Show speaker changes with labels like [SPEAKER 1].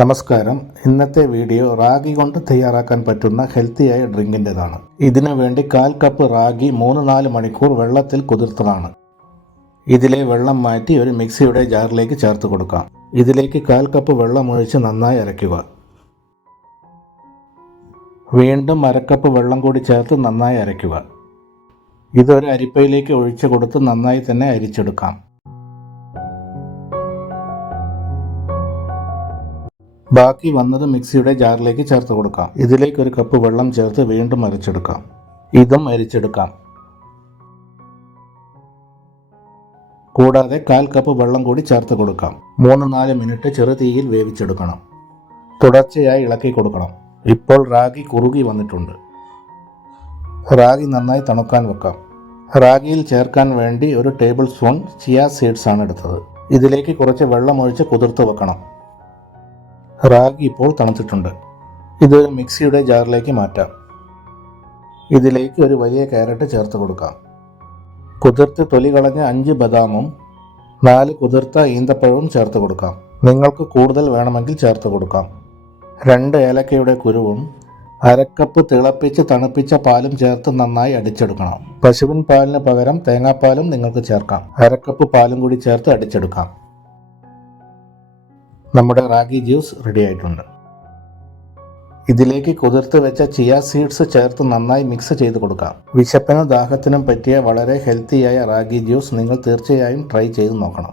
[SPEAKER 1] നമസ്കാരം. ഇന്നത്തെ വീഡിയോ റാഗി കൊണ്ട് തയ്യാറാക്കാൻ പറ്റുന്ന ഹെൽത്തിയായ ഡ്രിങ്കിന്റെതാണ്. ഇതിനു വേണ്ടി കാൽ കപ്പ് റാഗി മൂന്ന് നാല് മണിക്കൂർ വെള്ളത്തിൽ കുതിർത്തതാണ്. ഇതിലെ വെള്ളം മാറ്റി ഒരു മിക്സിയുടെ ജാറിലേക്ക് ചേർത്ത് കൊടുക്കാം. ഇതിലേക്ക് കാൽ കപ്പ് വെള്ളം ഒഴിച്ച് നന്നായി അരയ്ക്കുക. വീണ്ടും അരക്കപ്പ് വെള്ളം കൂടി ചേർത്ത് നന്നായി അരയ്ക്കുക. ഇതൊരു അരിപ്പയിലേക്ക് ഒഴിച്ചു കൊടുത്ത് നന്നായി തന്നെ അരിച്ചെടുക്കാം. ബാക്കി വന്നത് മിക്സിയുടെ ജാറിലേക്ക് ചേർത്ത് കൊടുക്കാം. ഇതിലേക്ക് ഒരു കപ്പ് വെള്ളം ചേർത്ത് വീണ്ടും അരച്ചെടുക്കാം. ഇതും അരിച്ചെടുക്കാം. കൂടാതെ കാൽ കപ്പ് വെള്ളം കൂടി ചേർത്ത് കൊടുക്കാം. മൂന്ന് നാല് മിനിറ്റ് ചെറുതീയിൽ വേവിച്ചെടുക്കണം. തുടർച്ചയായി ഇളക്കി കൊടുക്കണം. ഇപ്പോൾ റാഗി കുറുകി വന്നിട്ടുണ്ട്. റാഗി നന്നായി തണുക്കാൻ വെക്കാം. റാഗിയിൽ ചേർക്കാൻ വേണ്ടി ഒരു ടേബിൾ സ്പൂൺ ചിയ സീഡ്സ് ആണ് എടുത്തത്. ഇതിലേക്ക് കുറച്ച് വെള്ളം ഒഴിച്ച് കുതിർത്ത് വെക്കണം. റാഗി ഇപ്പോൾ തണുത്തിട്ടുണ്ട്. ഇത് മിക്സിയുടെ ജാറിലേക്ക് മാറ്റാം. ഇതിലേക്ക് ഒരു വലിയ ക്യാരറ്റ് ചേർത്ത് കൊടുക്കാം. കുതിർത്ത് തൊലി കളഞ്ഞ അഞ്ച് ബദാമും നാല് കുതിർത്ത ഈന്തപ്പഴവും ചേർത്ത് കൊടുക്കാം. നിങ്ങൾക്ക് കൂടുതൽ വേണമെങ്കിൽ ചേർത്ത് കൊടുക്കാം. രണ്ട് ഏലക്കയുടെ കുരുവും അരക്കപ്പ് തിളപ്പിച്ച് തണുപ്പിച്ച പാലും ചേർത്ത് നന്നായി അടിച്ചെടുക്കണം. പശുവിൻ പാലിന് പകരം തേങ്ങാപ്പാലും നിങ്ങൾക്ക് ചേർക്കാം. അരക്കപ്പ് പാലും കൂടി ചേർത്ത് അടിച്ചെടുക്കാം. നമ്മുടെ റാഗി ജ്യൂസ് റെഡി ആയിട്ടുണ്ട്. ഇതിലേക്ക് കുതിർത്ത് വെച്ച ചിയ സീഡ്സ് ചേർത്ത് നന്നായി മിക്സ് ചെയ്ത് കൊടുക്കാം. വിശപ്പിനും ദാഹത്തിനും പറ്റിയ വളരെ ഹെൽത്തിയായ റാഗി ജ്യൂസ് നിങ്ങൾ തീർച്ചയായും ട്രൈ ചെയ്ത് നോക്കണം.